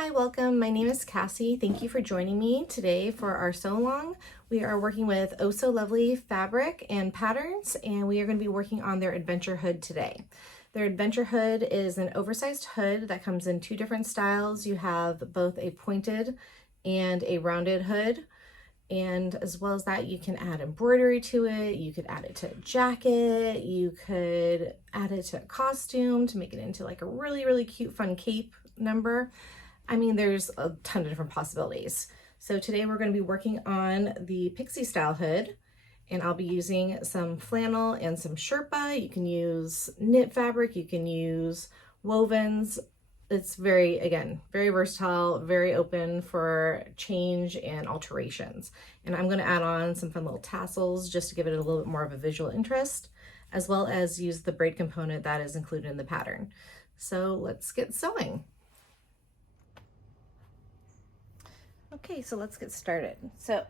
Hi, welcome. My name is Cassie. Thank you for joining me today for our sew along. We are working with Oh So Lovely fabric and patterns, and we are going to be working on their adventure hood today. Their adventure hood is an oversized hood that comes in two different styles. You have both a pointed and a rounded hood. And as well as that, you can add embroidery to it. You could add it to a jacket. You could add it to a costume to make it into like a really, really cute, fun cape number. I mean, there's a ton of different possibilities. So today we're going to be working on the pixie style hood, and I'll be using some flannel and some sherpa. You can use knit fabric, you can use wovens. It's very, again, very versatile, very open for change and alterations. And I'm going to add on some fun little tassels just to give it a little bit more of a visual interest, as well as use the braid component that is included in the pattern. So let's get sewing. Okay, so let's get started. So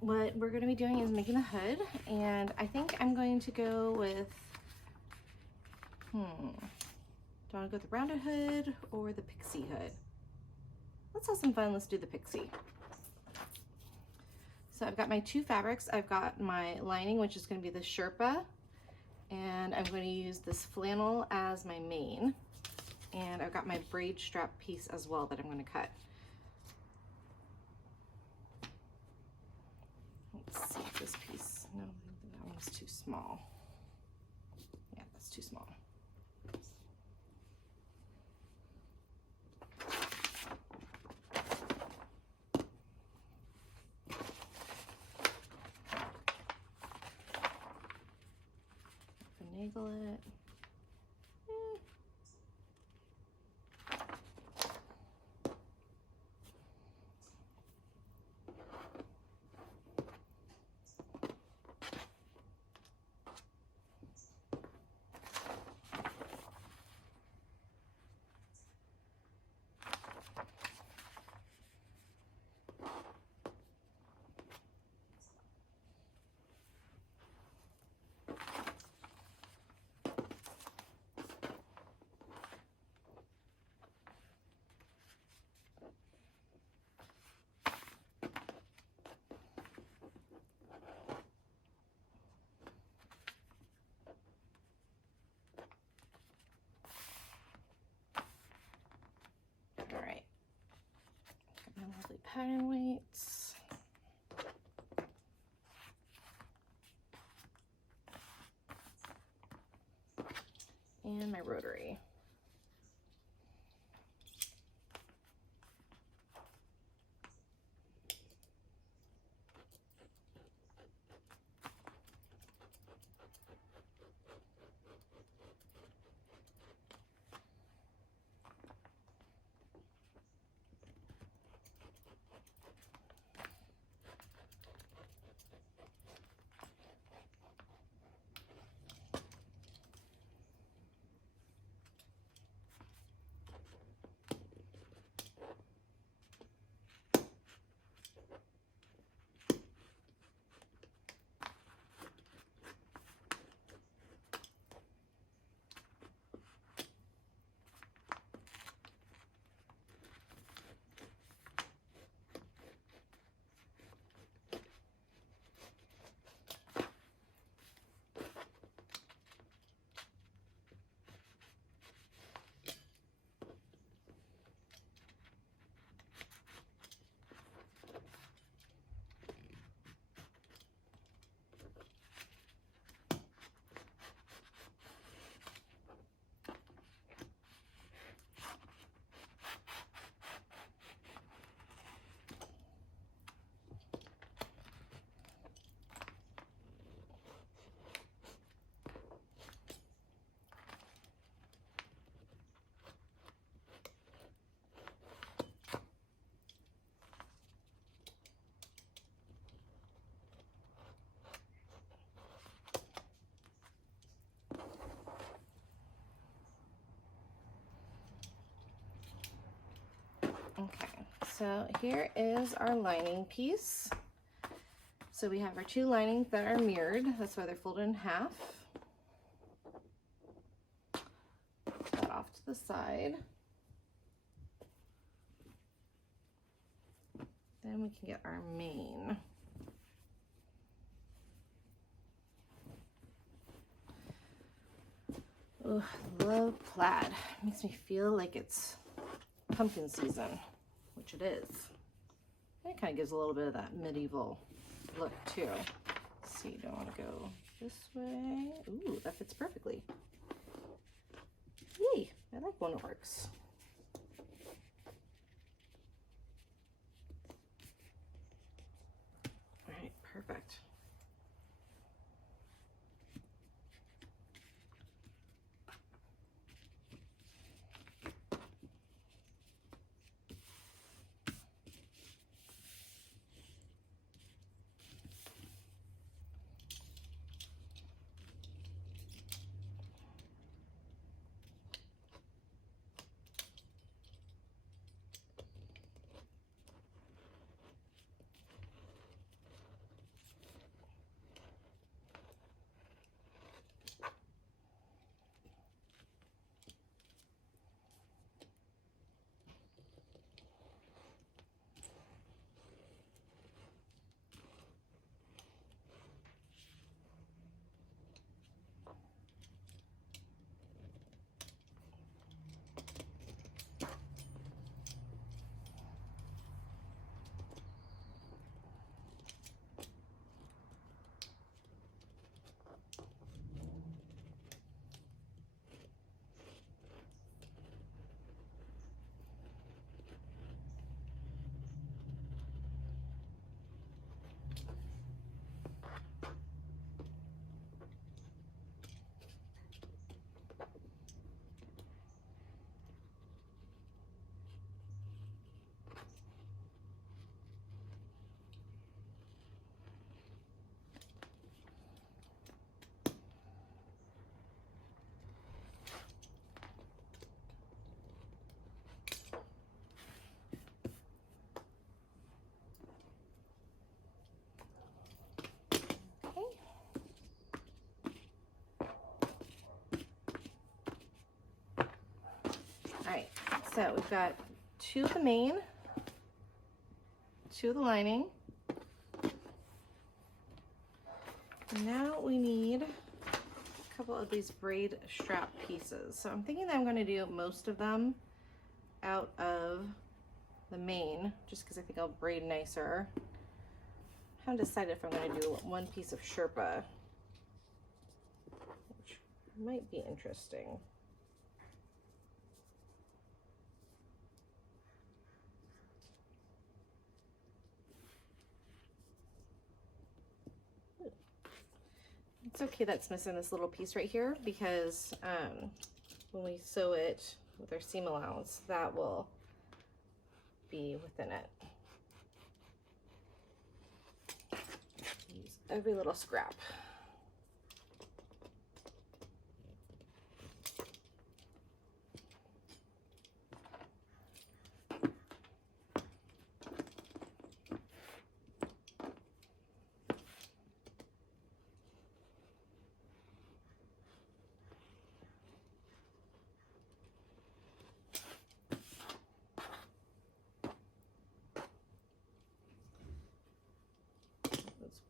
what we're going to be doing is making a hood, and I think I'm going to go with, do I want to go with the rounded hood or the pixie hood? Let's have some fun. Let's do the pixie. So I've got my two fabrics. I've got my lining, which is going to be the sherpa, and I'm going to use this flannel as my main. And I've got my braid strap piece as well that I'm going to cut. Let's see if this piece, no, that one's too small. Yeah, that's too small. Finagle it. All right, got my lovely pattern weights. And my rotary. Okay, so here is our lining piece. So we have our two linings that are mirrored. That's why they're folded in half. Put that off to the side. Then we can get our mane. Oh, I love plaid. It makes me feel like it's pumpkin season, which it is. And it kind of gives a little bit of that medieval look too. Let's see, do I want to go this way? Ooh, that fits perfectly. Yay, I like when it works. All right, perfect. Alright, so we've got 2 of the mane, 2 of the lining. Now we need a couple of these braid strap pieces. So I'm thinking that I'm going to do most of them out of the mane, just because I think I'll braid nicer. I haven't decided if I'm going to do one piece of Sherpa, which might be interesting. It's okay that's missing this little piece right here, because when we sew it with our seam allowance, that will be within it. Use every little scrap.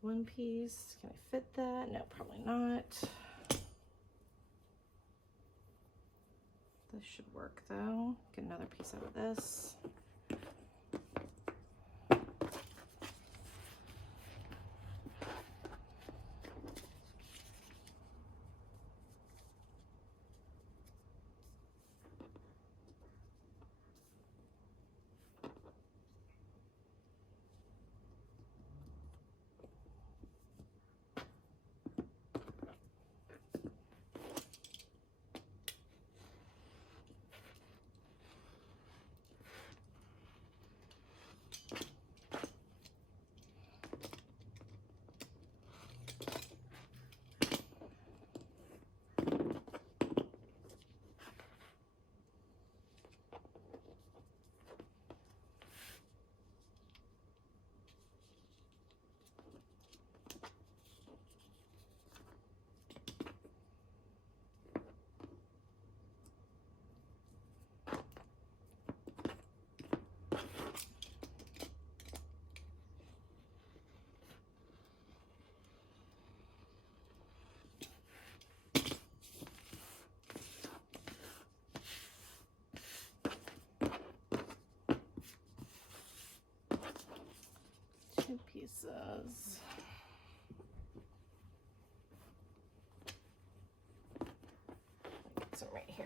One piece, can I fit that? No, probably not. This should work though. Get another piece out of this. pieces. Get some right here.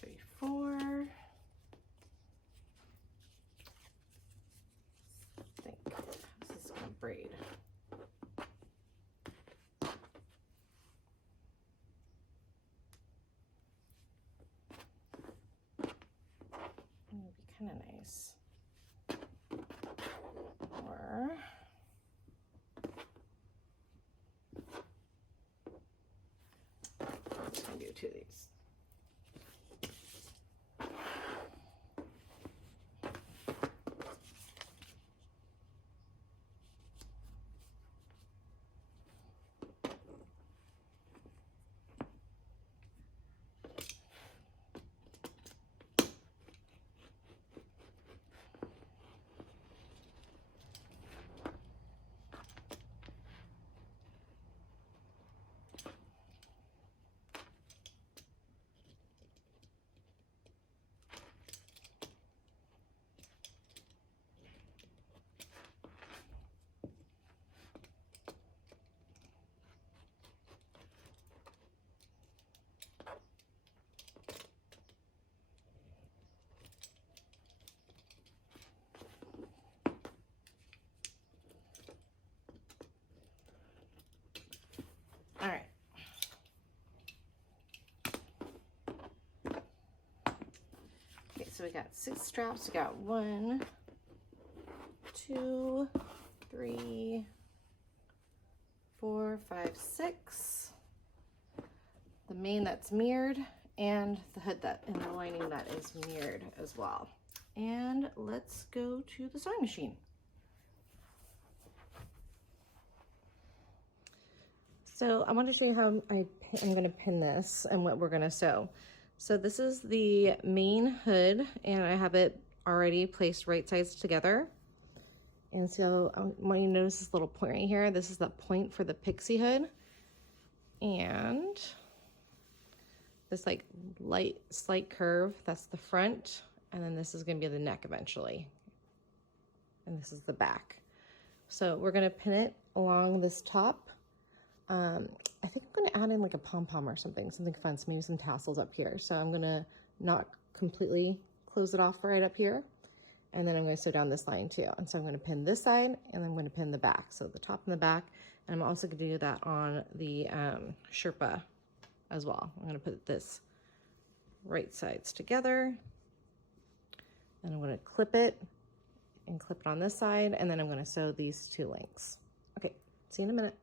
Three, four. I think this is gonna braid. It would be kind of nice. Or I'm just gonna do two of these. All right. Okay, so we got 6 straps. We got 1, 2, 3, 4, 5, 6. The mane that's mirrored, and the hood that and the lining that is mirrored as well. And let's go to the sewing machine. So I want to show you how I'm going to pin this and what we're going to sew. So this is the main hood, and I have it already placed right sides together. And so I want you to notice this little point right here. This is the point for the pixie hood. And this like slight curve, that's the front. And then this is going to be the neck eventually. And this is the back. So we're going to pin it along this top. I think I'm going to add in like a pom-pom or something fun, so maybe some tassels up here. So I'm going to not completely close it off right up here. And then I'm going to sew down this line too. And so I'm going to pin this side, and I'm going to pin the back. So the top and the back. And I'm also going to do that on the Sherpa as well. I'm going to put this right sides together. And I'm going to clip it and clip it on this side. And then I'm going to sew these 2 links. Okay, see you in a minute.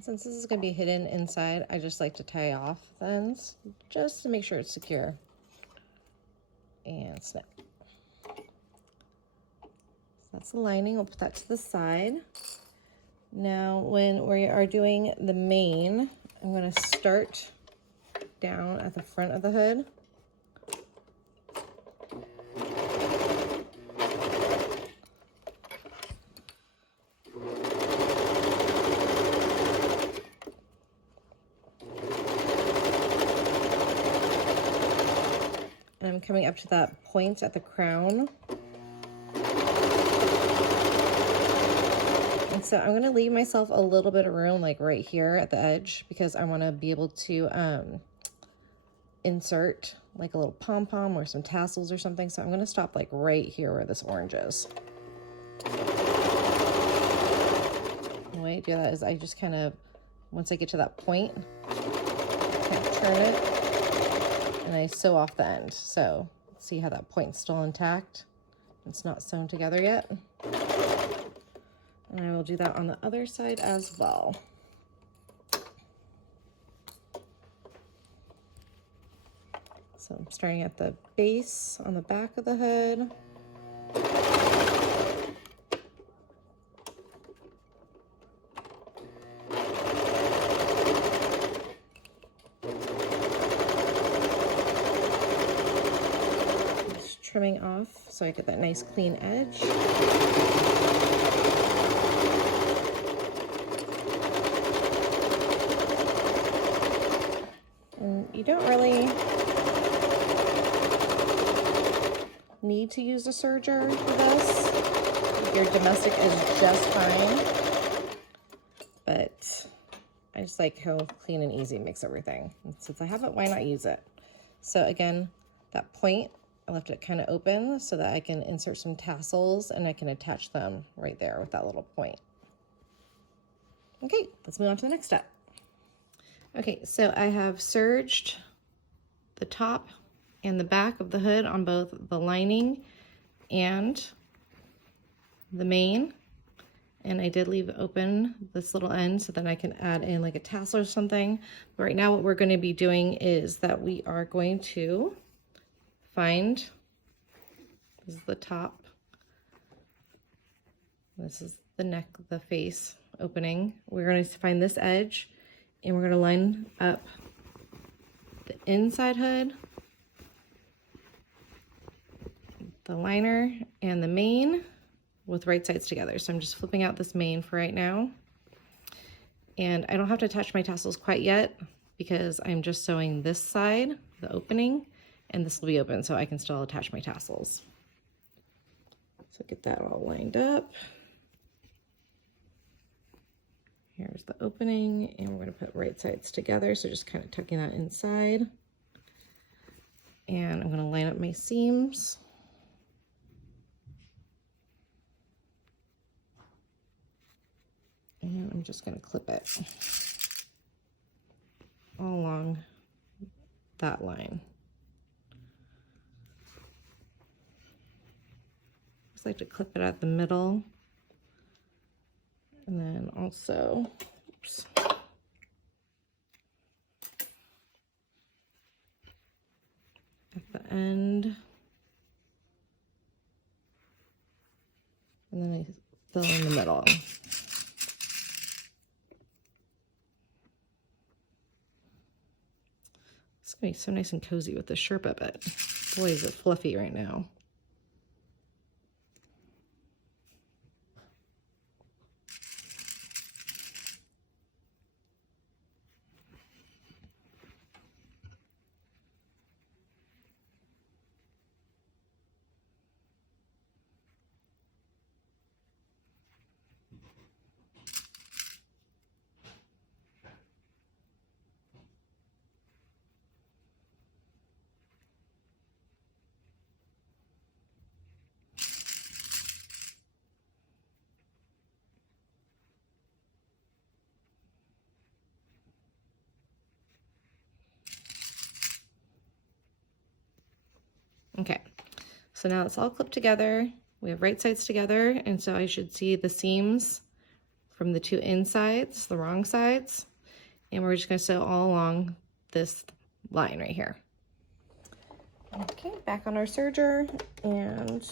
And since this is going to be hidden inside, I just like to tie off the ends just to make sure it's secure. And snip. So that's the lining. We'll put that to the side. Now, when we are doing the mane, I'm going to start down at the front of the hood. And I'm coming up to that point at the crown. And so I'm going to leave myself a little bit of room, like right here at the edge, because I want to be able to insert like a little pom-pom or some tassels or something. So I'm going to stop like right here where this orange is. The way I do that is I just kind of, once I get to that point, kind of turn it and I sew off the end. So see how that point's still intact? It's not sewn together yet. And I will do that on the other side as well. So I'm starting at the base on the back of the hood. Just trimming off so I get that nice clean edge. And you don't really need to use a serger for this. Your domestic is just fine, but I just like how clean and easy it makes everything. And since I have it, why not use it? So again, that point, I left it kind of open so that I can insert some tassels and I can attach them right there with that little point. Okay, let's move on to the next step. Okay, so I have serged the top and the back of the hood on both the lining and the mane. And I did leave open this little end so that I can add in like a tassel or something. But right now what we're going to be doing is that we are going to find, this is the top, this is the neck, the face opening. We're going to find this edge and we're going to line up the inside hood, the liner, and the mane with right sides together. So I'm just flipping out this mane for right now. And I don't have to attach my tassels quite yet because I'm just sewing this side, the opening, and this will be open so I can still attach my tassels. So get that all lined up. Here's the opening, and we're going to put right sides together, so just kind of tucking that inside. And I'm going to line up my seams. And I'm just going to clip it all along that line. Just like to clip it at the middle. And then also, oops, at the end. And then I fill in the middle. It's gonna be so nice and cozy with the Sherpa bit. Boy, is it fluffy right now. Okay, so now it's all clipped together. We have right sides together, and so I should see the seams from the two insides, the wrong sides, and we're just going to sew all along this line right here. Okay, back on our serger, and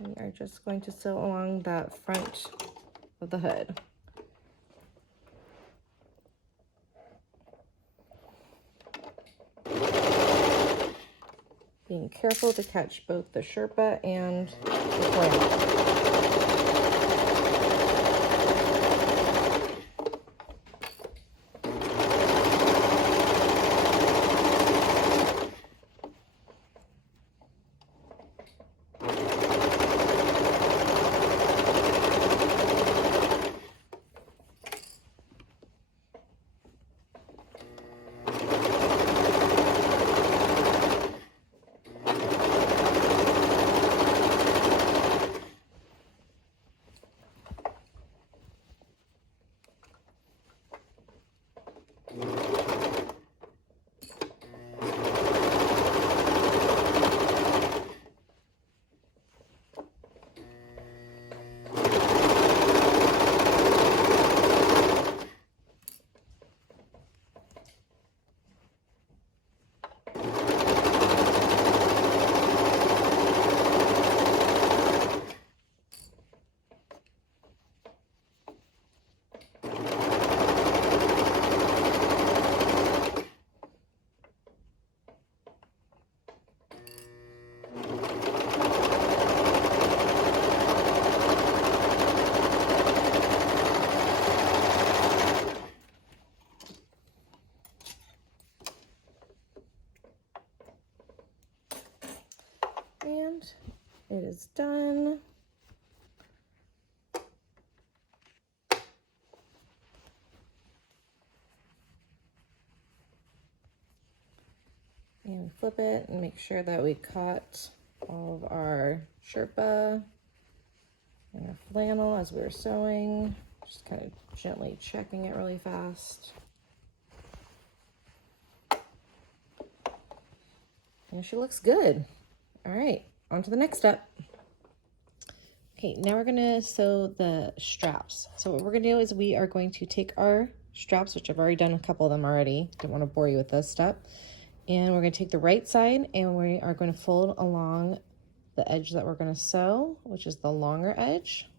we are just going to sew along that front of the hood. Being careful to catch both the Sherpa and the flannel. And it is done. And flip it and make sure that we caught all of our Sherpa and our flannel as we were sewing. Just kind of gently checking it really fast. And she looks good. All right, on to the next step. Okay, now we're gonna sew the straps. So what we're gonna do is we are going to take our straps, which I've already done a couple of them already. Don't wanna bore you with this step. And we're gonna take the right side and we are gonna fold along the edge that we're gonna sew, which is the longer edge.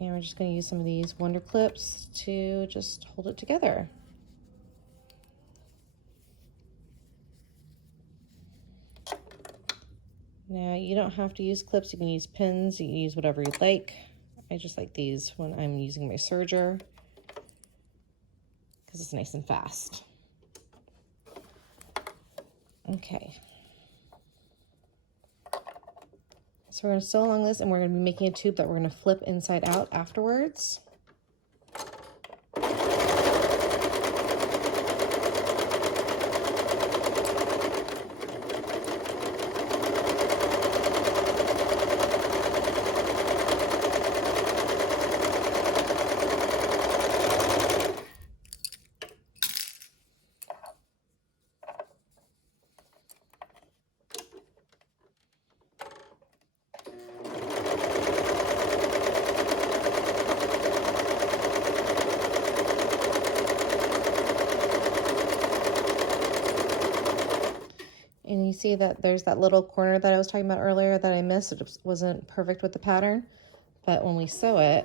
And we're just gonna use some of these Wonder Clips to just hold it together. Now, you don't have to use clips, you can use pins, you can use whatever you like. I just like these when I'm using my serger because it's nice and fast. Okay. So we're going to sew along this and we're going to be making a tube that we're going to flip inside out afterwards. And you see that there's that little corner that I was talking about earlier that I missed. It just wasn't perfect with the pattern. But when we sew it,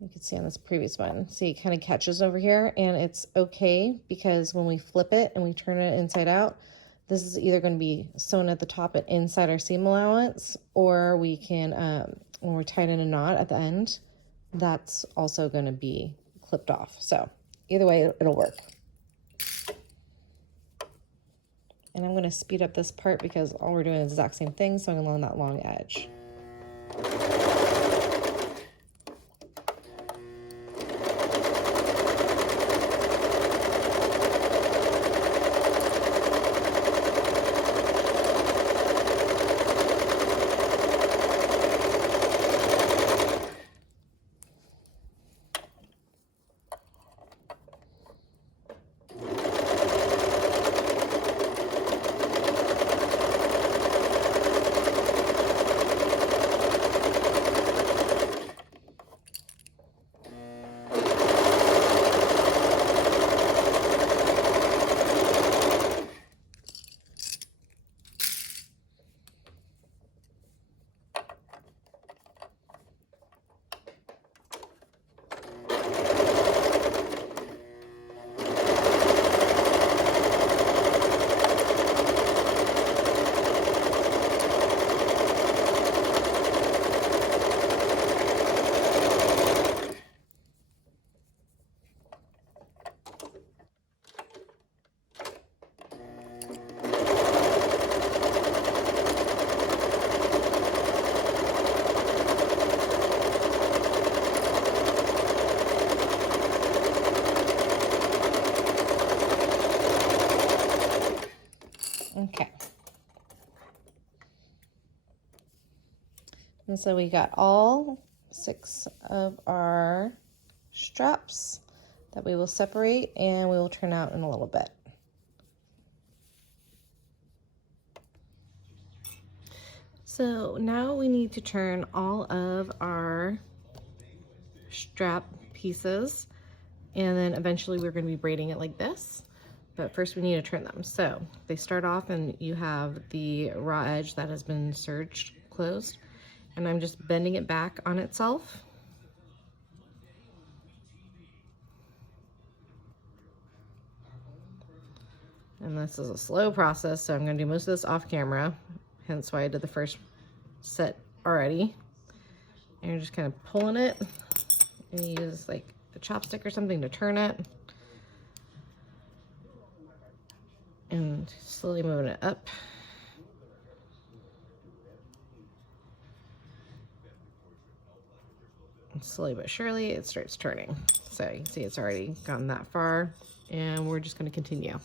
you can see on this previous one, see it kind of catches over here, and it's okay because when we flip it and we turn it inside out, this is either going to be sewn at the top and inside our seam allowance, or we can, when we're tying in a knot at the end, that's also going to be clipped off. So either way, it'll work. And I'm going to speed up this part because all we're doing is the exact same thing, sewing along that long edge. And so we got all 6 of our straps that we will separate, and we will turn out in a little bit. So now we need to turn all of our strap pieces, and then eventually we're going to be braiding it like this. But first we need to turn them. So they start off and you have the raw edge that has been serged closed, and I'm just bending it back on itself. And this is a slow process, so I'm going to do most of this off camera, hence why I did the first set already. And you're just kind of pulling it, and you use like a chopstick or something to turn it. And slowly moving it up. And slowly but surely it starts turning. So you can see it's already gone that far, and we're just going to continue.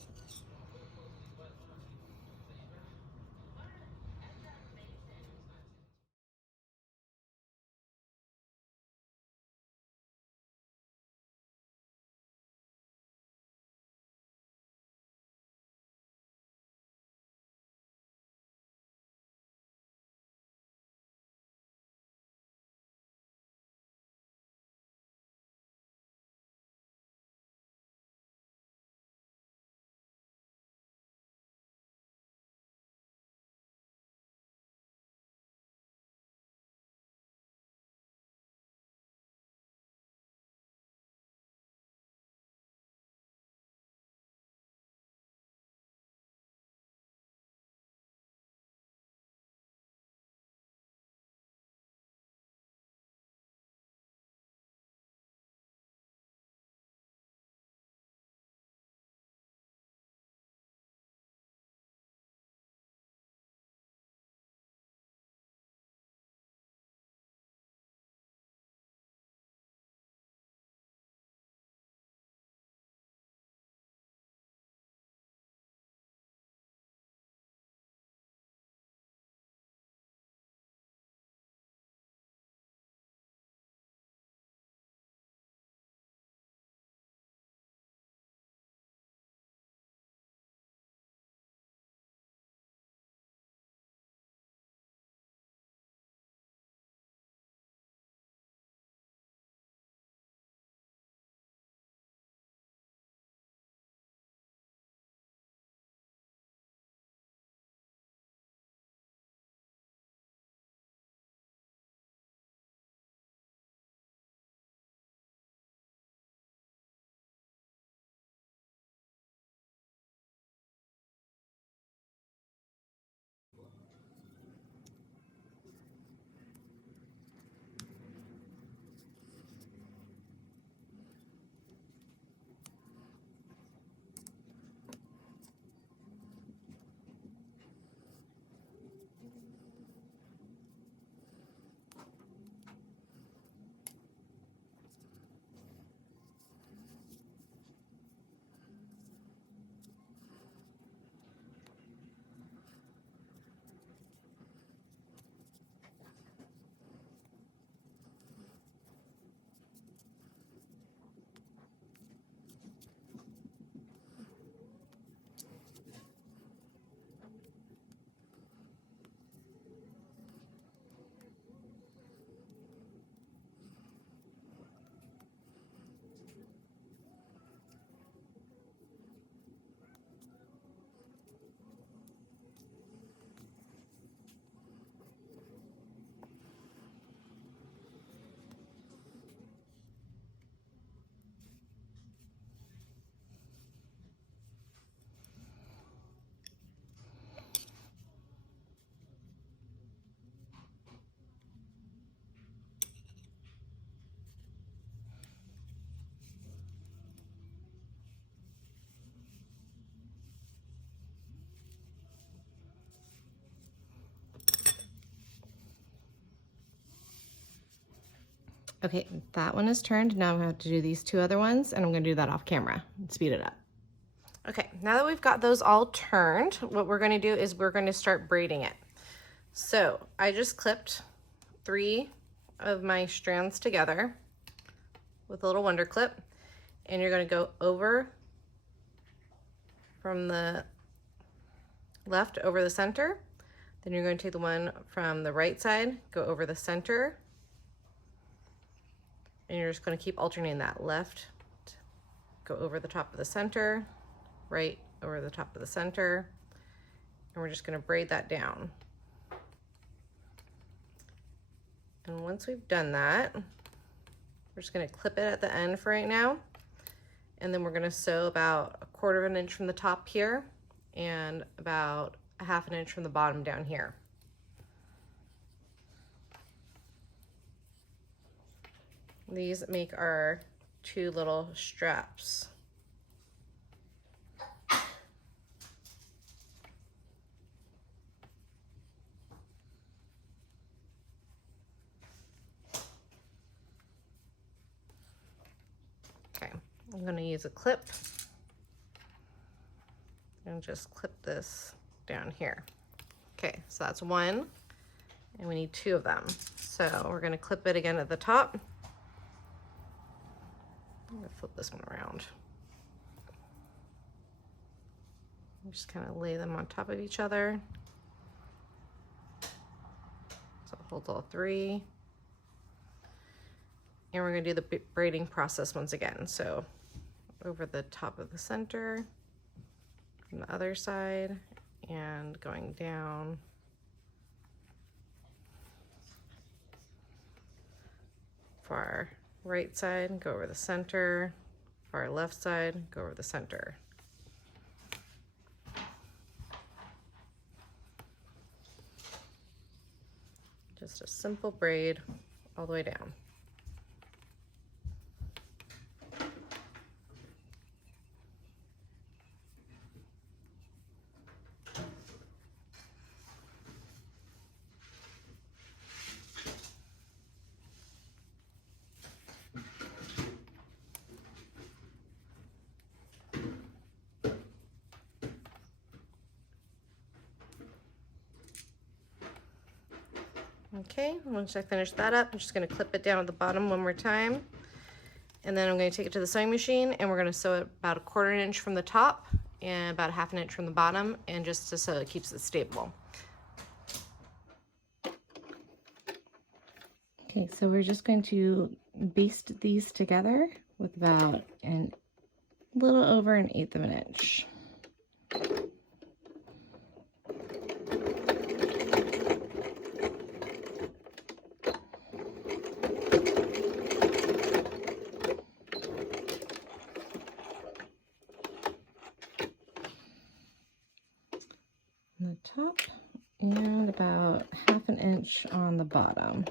Okay, that one is turned. Now I'm going to have to do these 2 other ones, and I'm going to do that off camera and speed it up. Okay, now that we've got those all turned, what we're going to do is we're going to start braiding it. So I just clipped 3 of my strands together with a little wonder clip, and you're going to go over from the left over the center. Then you're going to take the one from the right side, go over the center, and you're just going to keep alternating that. Left, go over the top of the center, right over the top of the center, and we're just going to braid that down. And once we've done that, we're just going to clip it at the end for right now, and then we're going to sew about 1/4 of an inch from the top here and about 1/2 inch from the bottom down here. These make our 2 little straps. Okay, I'm going to use a clip and just clip this down here. Okay, so that's 1, and we need 2 of them. So we're going to clip it again at the top. I'm going to flip this one around. Just kind of lay them on top of each other. So it holds all 3. And we're going to do the braiding process once again. So over the top of the center, from the other side, and going down. For our right side, go over the center. For our left side, go over the center. Just a simple braid all the way down. Okay, once I finish that up, I'm just going to clip it down at the bottom one more time. And then I'm going to take it to the sewing machine, and we're going to sew it about 1/4 inch from the top and about 1/2 inch from the bottom, and just so it keeps it stable. Okay, so we're just going to baste these together with about a little over 1/8 of an inch. On the top and about 1/2 inch on the bottom.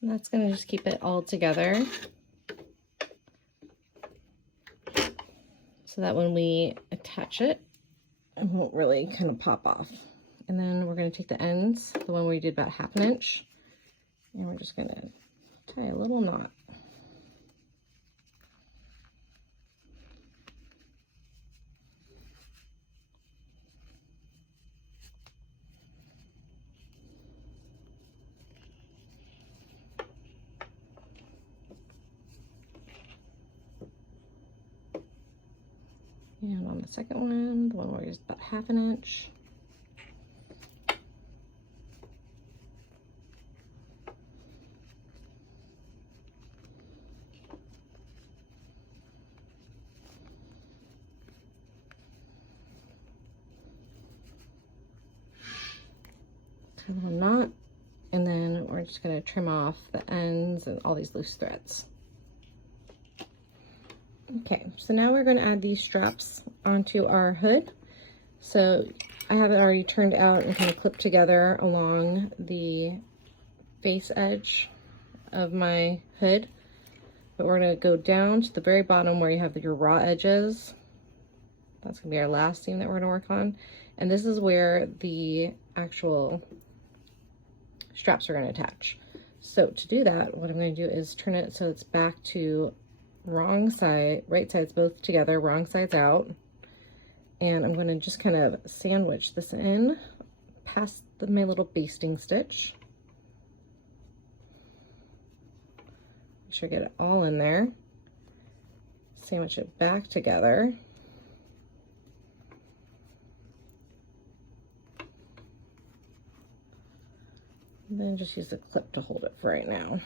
And that's going to just keep it all together so that when we attach it, it won't really kind of pop off And then we're going to take the ends, the one where we did about 1/2 inch, and we're just going to tie a little knot. And on the second one, the one where it's about 1/2 inch. A little knot, and then we're just going to trim off the ends and all these loose threads. Okay, so now we're going to add these straps onto our hood. So I have it already turned out and kind of clipped together along the face edge of my hood, but we're going to go down to the very bottom where you have your raw edges. That's going to be our last seam that we're going to work on, and this is where the actual straps are going to attach. So to do that, what I'm going to do is turn it so it's back to wrong side, right sides both together, wrong sides out. And I'm going to just kind of sandwich this in past my little basting stitch. Make sure I get it all in there. Sandwich it back together. And then just use a clip to hold it for right now.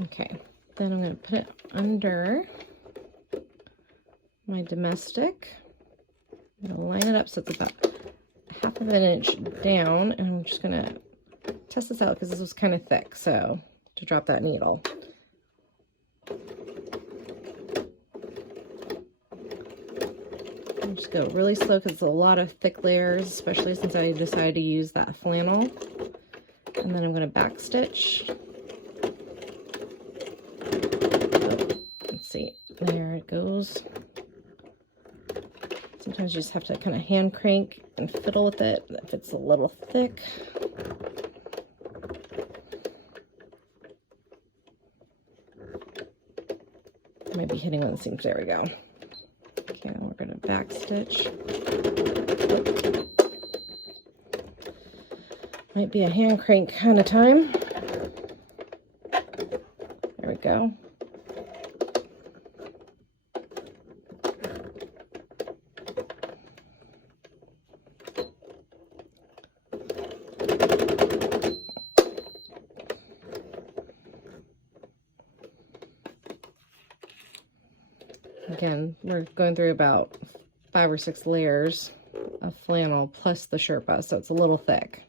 Okay, then I'm going to put it under my domestic. I'm going to line it up so it's about 1/2 inch down, and I'm just going to test this out because this was kind of thick, so to drop that needle. Just go really slow because it's a lot of thick layers, especially since I decided to use that flannel. And then I'm going to back stitch. Oh, let's see, there it goes. Sometimes you just have to kind of hand crank and fiddle with it if it's a little thick. I might be hitting one of the seams. There we go. Okay, now we're going to back stitch. Might be a hand crank kind of time. There we go. Again, we're going through about 5 or 6 layers of flannel plus the Sherpa, so it's a little thick.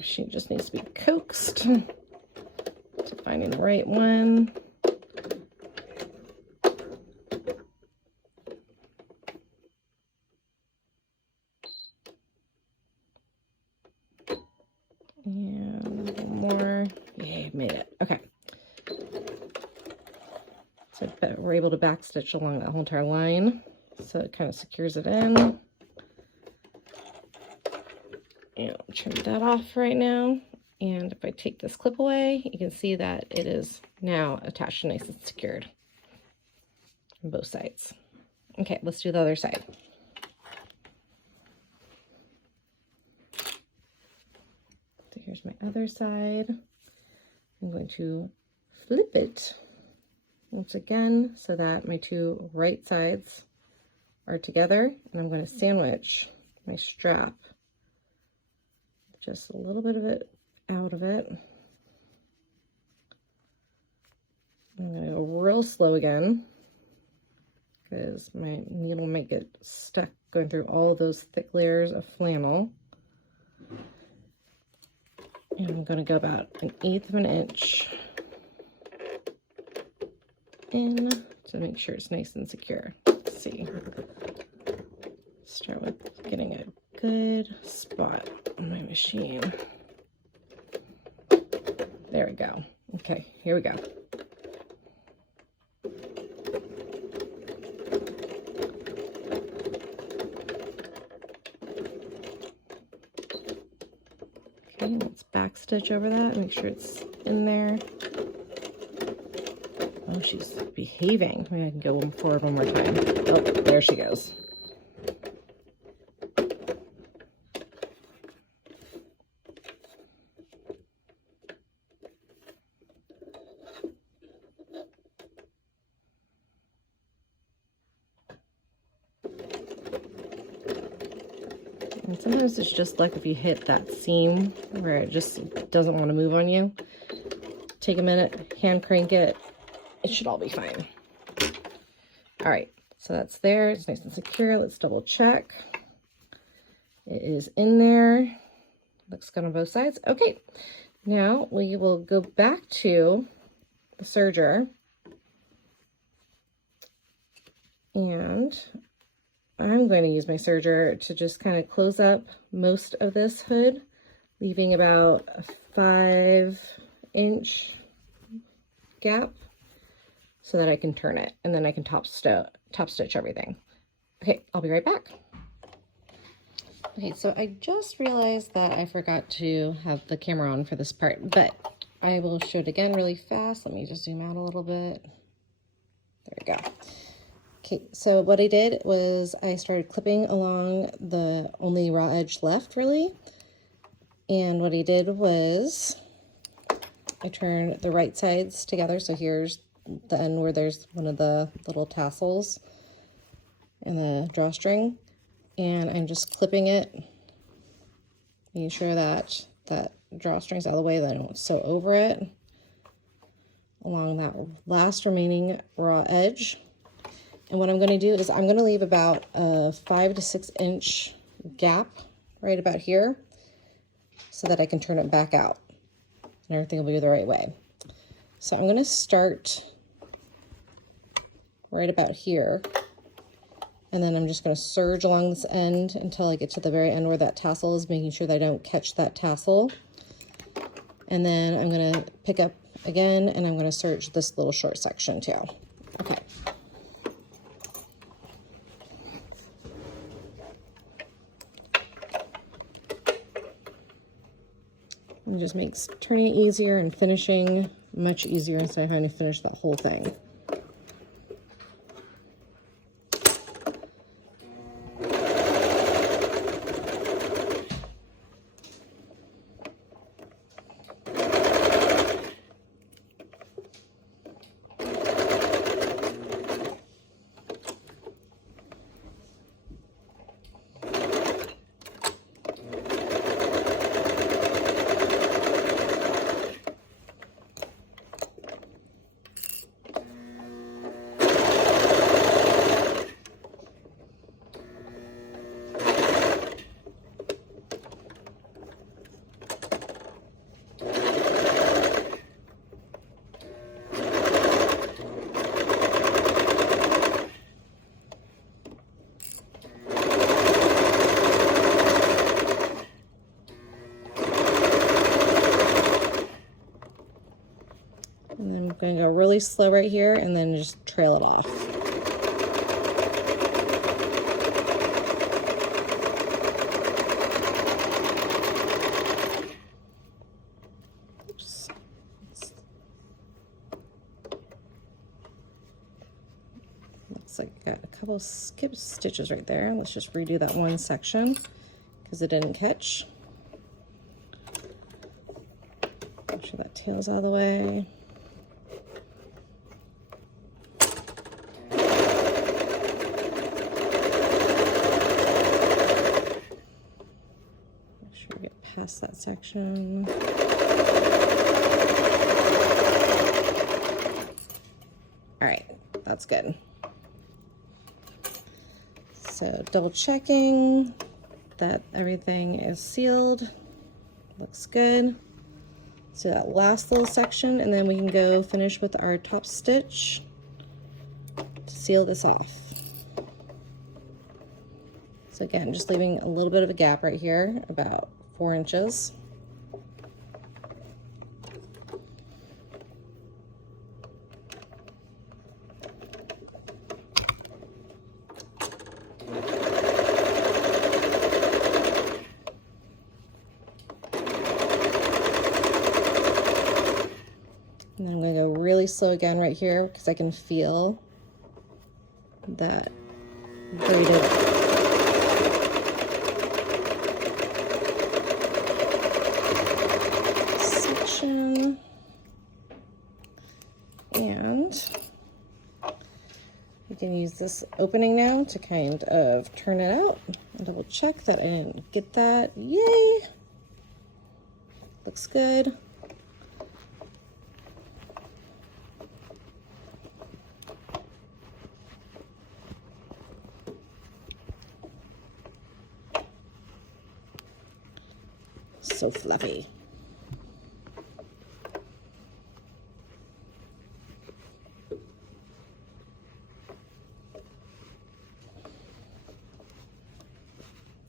She just needs to be coaxed to finding the right one. And one more. Yay, made it. Okay. So we're able to back stitch along that whole entire line, so it kind of secures it in. And I'll trim that off right now. And if I take this clip away, you can see that it is now attached nice and secured on both sides. Okay, let's do the other side. So here's my other side. I'm going to flip it once again so that my 2 right sides are together, and I'm going to sandwich my strap, just a little bit of it out of it. I'm going to go real slow again because my needle might get stuck going through all those thick layers of flannel. And I'm going to go about 1/8 inch in to make sure it's nice and secure. Let's see. Start with getting a good spot on my machine. There we go. Okay, here we go. back stitch over that, make sure it's in there. Oh, she's behaving. Maybe I can go forward one more time. Oh, there she goes. And sometimes it's just like if you hit that seam where it just doesn't want to move on you. Take a minute, hand crank it. It should all be fine. All right, so that's there. It's nice and secure. Let's double check. It is in there. Looks good on both sides. Okay, now we will go back to the serger. And I'm going to use my serger to just kind of close up most of this hood, leaving about a 5-inch gap so that I can turn it, and then I can top stitch everything. Okay, I'll be right back. Okay, so I just realized that I forgot to have the camera on for this part, but I will show it again really fast. Let me just zoom out a little bit. There we go. Okay, so what I did was I started clipping along the only raw edge left, really. And what I did was I turned the right sides together. So here's the end where there's one of the little tassels and the drawstring. And I'm just clipping it, making sure that that drawstring's out of the way, that I don't sew over it along that last remaining raw edge. And what I'm going to do is I'm going to leave about a 5 to 6 inch gap right about here so that I can turn it back out and everything will be the right way. So I'm going to start right about here, and then I'm just going to serge along this end until I get to the very end where that tassel is, making sure that I don't catch that tassel. And then I'm going to pick up again, and I'm going to serge this little short section too. Okay. It just makes turning it easier and finishing much easier instead of having to finish that whole thing. And then I'm going to go really slow right here and then just trail it off. Oops. Looks like I got a couple skip stitches right there. Let's just redo that one section because it didn't catch. Make sure that tail's out of the way. Past that section. All right, that's good. So double checking that everything is sealed. Looks good. So that last little section, and then we can go finish with our top stitch to seal this off. So again, just leaving a little bit of a gap right here, about 4 inches. And then I'm going to go really slow again right here because I can feel that braided section. And you can use this opening now to kind of turn it out and double check that I didn't get that. Yay! Looks good. So fluffy.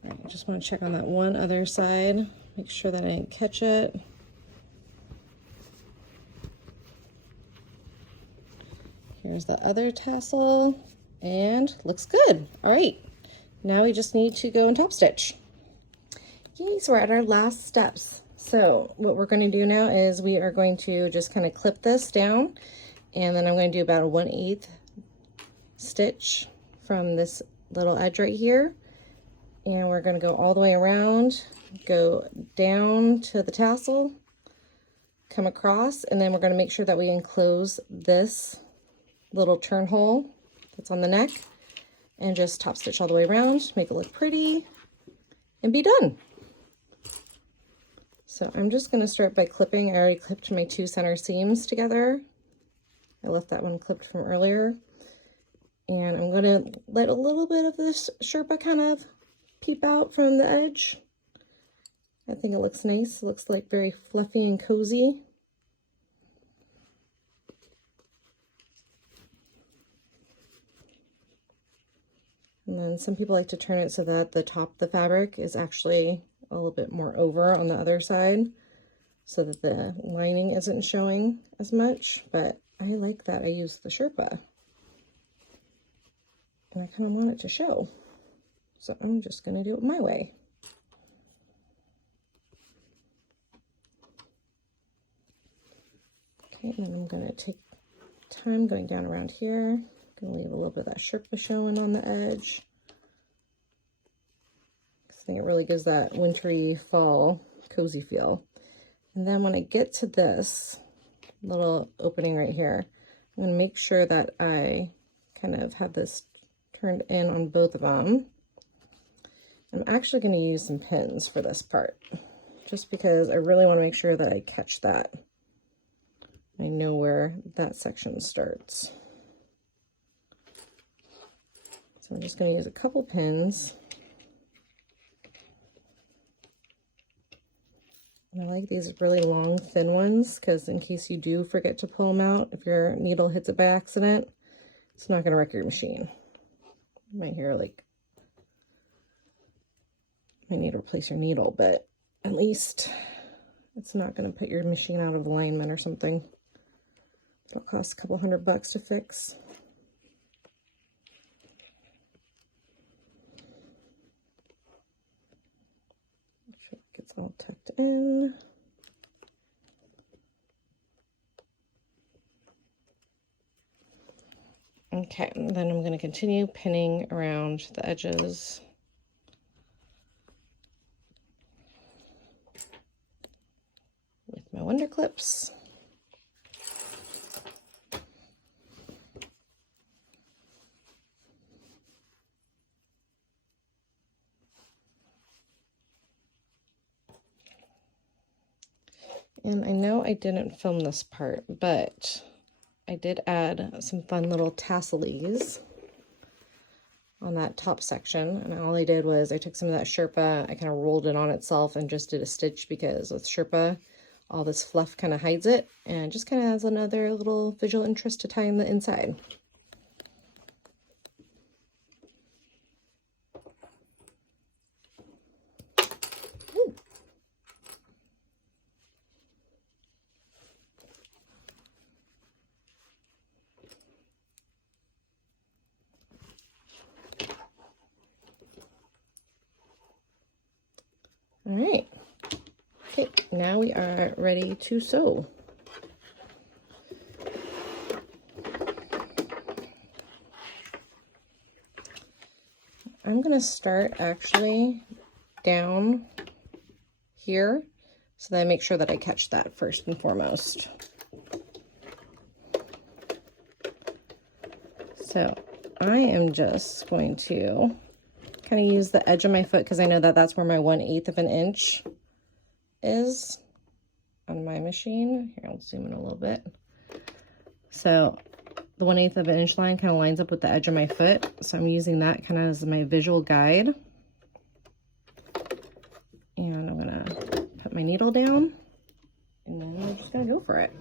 I just want to check on that one other side, make sure that I didn't catch it. Here's the other tassel, and looks good. All right, now we just need to go and top stitch. Yay, so we're at our last steps. So what we're going to do now is we are going to just kind of clip this down, and then I'm going to do about a 1/8 stitch from this little edge right here. And we're going to go all the way around, go down to the tassel, come across, and then we're going to make sure that we enclose this little turn hole that's on the neck, and just top stitch all the way around, make it look pretty, and be done. So I'm just going to start by clipping. I already clipped my 2 center seams together. I left that one clipped from earlier. And I'm going to let a little bit of this Sherpa kind of peep out from the edge. I think it looks nice. It looks like very fluffy and cozy. And then some people like to turn it so that the top of the fabric is actually a little bit more over on the other side so that the lining isn't showing as much, but I like that I use the Sherpa. And I kind of want it to show. So I'm just going to do it my way. Okay, and then I'm going to take time going down around here. I'm going to leave a little bit of that Sherpa showing on the edge. I think it really gives that wintry fall cozy feel. And then when I get to this little opening right here, I'm going to make sure that I kind of have this turned in on both of them. I'm actually going to use some pins for this part, just because I really want to make sure that I catch that. I know where that section starts. So I'm just going to use a couple pins. And I like these really long, thin ones, because in case you do forget to pull them out, if your needle hits it by accident, it's not going to wreck your machine. You might hear like, you might need to replace your needle, but at least it's not going to put your machine out of alignment or something. It'll cost a couple $100 to fix. Make sure it gets all tucked in. Okay, and then I'm going to continue pinning around the edges. With my Wonder Clips. And I know I didn't film this part, but I did add some fun little tasselies on that top section. And all I did was I took some of that Sherpa, I kind of rolled it on itself and just did a stitch, because with Sherpa, all this fluff kind of hides it and just kind of has another little visual interest to tie in the inside. All right, okay, now we are ready to sew. I'm gonna start actually down here so that I make sure that I catch that first and foremost. So I am just going to kind of use the edge of my foot because I know that that's where my 1/8 of an inch is on my machine. Here, I'll zoom in a little bit. So the 1/8 of an inch line kind of lines up with the edge of my foot. So I'm using that kind of as my visual guide. And I'm gonna put my needle down and then I'm just gonna go for it.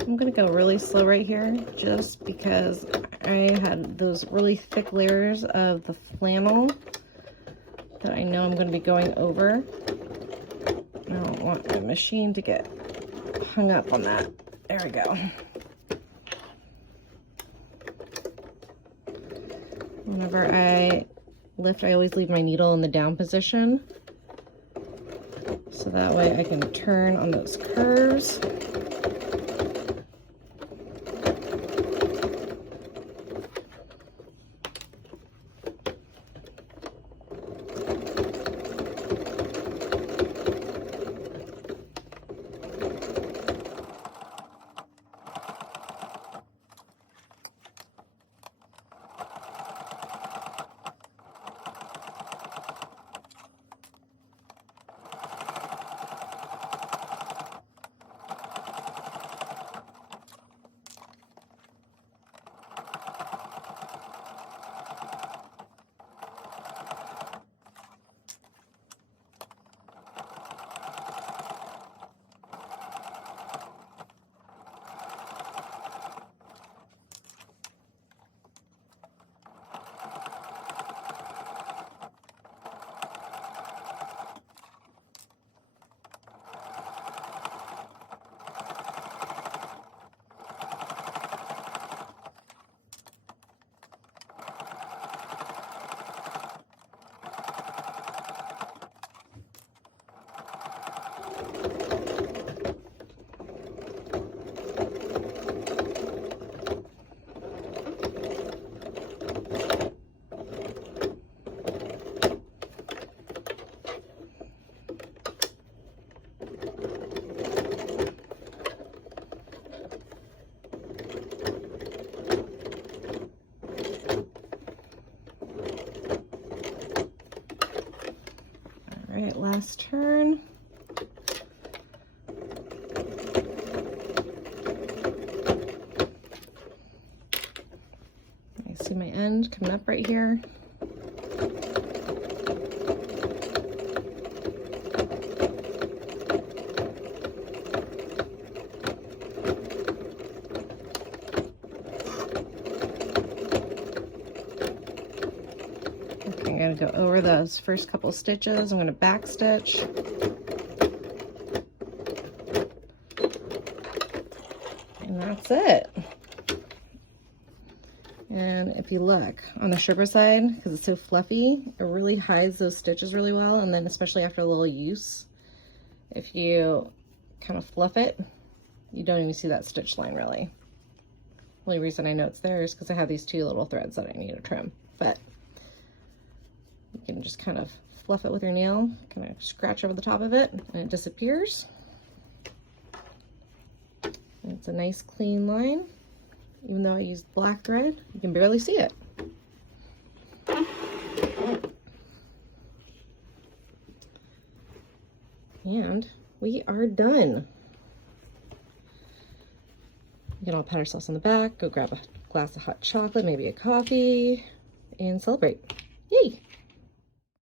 I'm gonna go really slow right here just because I had those really thick layers of the flannel that I know I'm gonna be going over. I don't want my machine to get hung up on that. There we go. Whenever I lift, I always leave my needle in the down position so that way I can turn on those curves. All right, last turn. I see my end coming up right here. go over those first couple stitches. I'm going to back stitch. And that's it. And if you look on the sugar side, because it's so fluffy, it really hides those stitches really well. And then especially after a little use, if you kind of fluff it, you don't even see that stitch line really. The only reason I know it's there is because I have these two little threads that I need to trim. But you can just kind of fluff it with your nail, kind of scratch over the top of it, and it disappears. And it's a nice clean line. Even though I used black thread, you can barely see it. And we are done. We can all pat ourselves on the back, go grab a glass of hot chocolate, maybe a coffee, and celebrate. Yay!